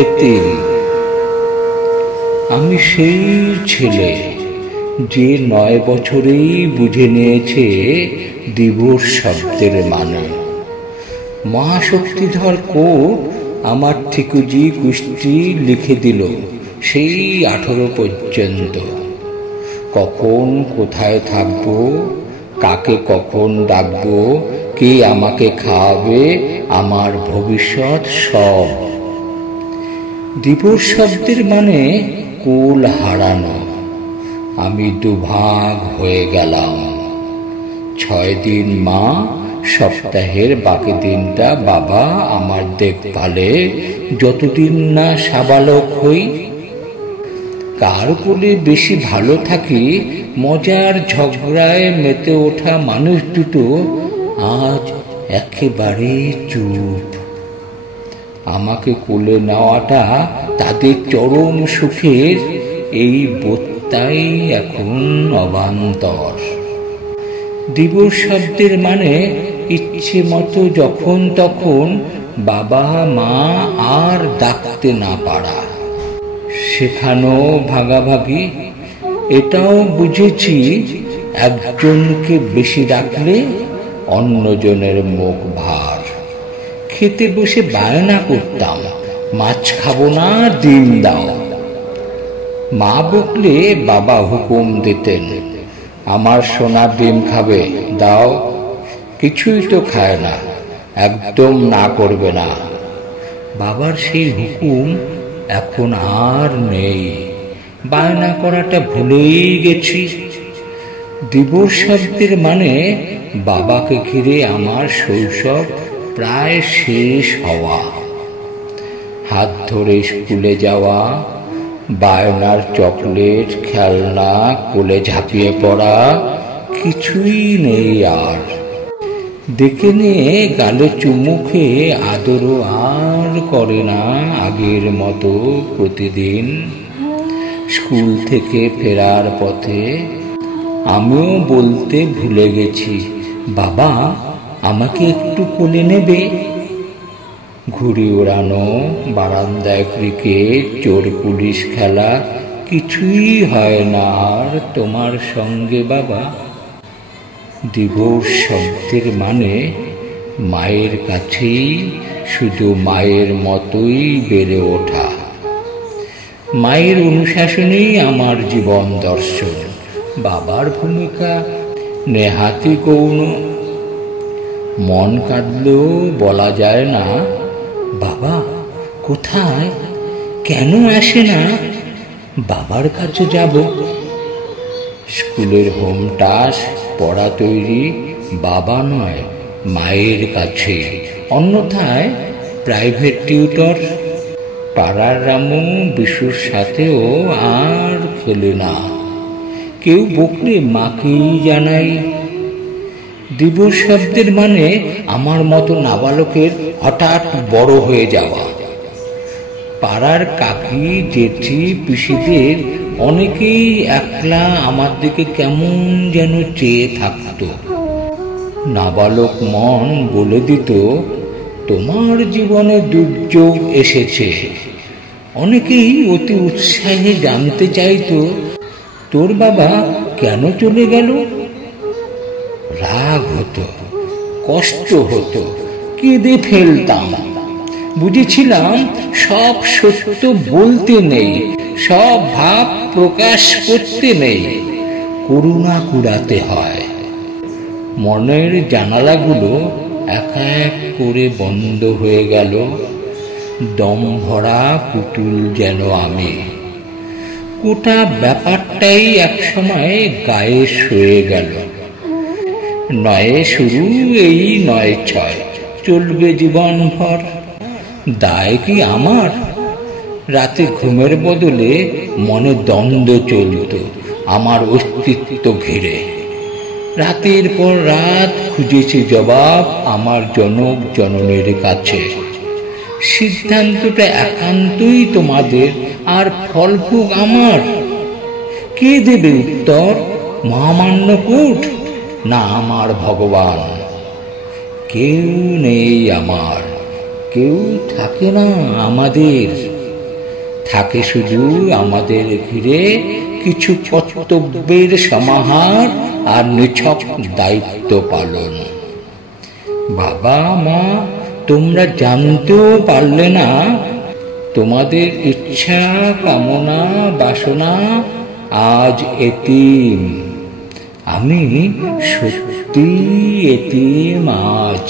এতিম। আমি সেই ছেলে যে 9 বছরেই বুঝে নিয়েছে দিবস শব্দের মানে। মহাশক্তিধর কোর্ট আমার ঠিকুজি কুষ্টি লিখে দিল সেই 18 পর্যন্ত। কখন কোথায় থাকবো, কাকে কখন ডাকবো, কে আমাকে খাওয়াবে, আমার ভবিষ্যৎ সব। দিবস শব্দের মানে কুল হারানো। আমি দুভাগ হয়ে গেলাম। 6 দিন মা, সপ্তাহের বাকি দিনটা বাবা আমার দেখভালে, যতদিন না সাবালক হই। কার কোলে বেশি ভালো থাকি, মজার ঝগড়ায় মেতে ওঠা মানুষ দুটো আজ একেবারে চুপ। আমাকে কোলে নেওয়াটা তাদের চরম সুখের, এই বোধটাই এখন অবান্তর। দিবস শব্দের মানে ইচ্ছে মতো যখন তখন বাবা মা আর ডাকতে না পারা, শেখানো ভাগাভাগি। এটাও বুঝেছি একজনকে বেশি ডাকলে অন্যজনের মুখ ভার। খেতে বসে বায়না করতাম, মাছ খাবো না, ডিম দাও। মা বকলে বাবা হুকুম দিতেন, আমার সোনা ডিম খাবে, দাও। কিছুই তো খায় না, একদম না করবে না। বাবার সেই হুকুম এখন আর নেই, বায়না করাটা ভুলেই গেছি। দিবস শব্দের মানে বাবাকে ঘিরে আমার শৈশব প্রায় শেষ হওয়া। হাত ধরে স্কুলে যাওয়া, বায়নার চকলেট, খেলনা, কোলে ঝাঁপিয়ে পড়া, কিছুই নেই আর। ডেকে নিয়ে গালে চুমু খেয়ে আদরও আর করে না আগের মতো প্রতিদিন। স্কুল থেকে ফেরার পথে আমিও বলতে ভুলে গেছি, বাবা আমাকে একটু কোলে নেবে। ঘুড়ি ওড়ানো, বারান্দায় ক্রিকেট, চোর পুলিশ খেলা, কিছুই হয় না আর তোমার সঙ্গে বাবা। দিবস শব্দের মানে মায়ের কাছেই শুধু মায়ের মতোই বেড়ে ওঠা। মায়ের অনুশাসনেই আমার জীবন দর্শন। বাবার ভূমিকা নেহাতি গৌণ। মন কাঁদলেও বলা যায় না, বাবা কোথায়, কেন আসে না, বাবার কাছে যাব। স্কুলের হোম টাস্ক, পড়া তৈরি, বাবা নয় মায়ের কাছে, অন্যথায় প্রাইভেট টিউটর। পাড়ার রামু বিশুর সাথেও আর খেলে না, কেউ বকলে মাকেই জানাই। দিবস শব্দের মানে আমার মতো নাবালকের হঠাৎ বড় হয়ে যাওয়া। পাড়ার কাকি, জেঠি, পিসিদের অনেকেই একলা আমার দিকে কেমন যেন চেয়ে থাকত। নাবালক মন বলে দিত, তোমার জীবনে দুর্যোগ এসেছে। অনেকেই অতি উৎসাহে জানতে চাইতো, তোর বাবা কেন চলে গেল। রাগ হতো, কষ্ট হতো, কেঁদে ফেলতাম। বুঝেছিলাম সব সত্য বলতে নেই, সব ভাব প্রকাশ করতে নেই, করুণা কুড়াতে হয়। মনের জানালাগুলো এক এক করে বন্ধ হয়ে গেল। দম ভরা পুতুল যেন আমি। গোটা ব্যাপারটাই একসময় গায়ে শুয়ে গেল। 9 শুরু, এই 9-6 চলবে জীবনভর। দায় কি আমার? রাতে ঘুমের বদলে মনে দ্বন্দ্ব চলত আমার অস্তিত্ব ঘিরে। রাতের পর রাত খুঁজেছি জবাব আমার জনক জননীর কাছে। সিদ্ধান্তটা একান্তই তোমাদের, আর ফলভোগ আমার। কে দেবে উত্তর? মহামান্য কোর্ট না আমার ভগবান? কেউ নেই আমার, কেউ থাকে না আমাদের। থাকে শুধু আমাদের ঘিরে কিছু কর্তব্যের সমাহার আর নিছক দায়িত্ব পালন। বাবা মা, তোমরা জানতেও পারলে না তোমাদের ইচ্ছা কামনা বাসনা আজ এতিম। আমি সত্যি এতিম আজ।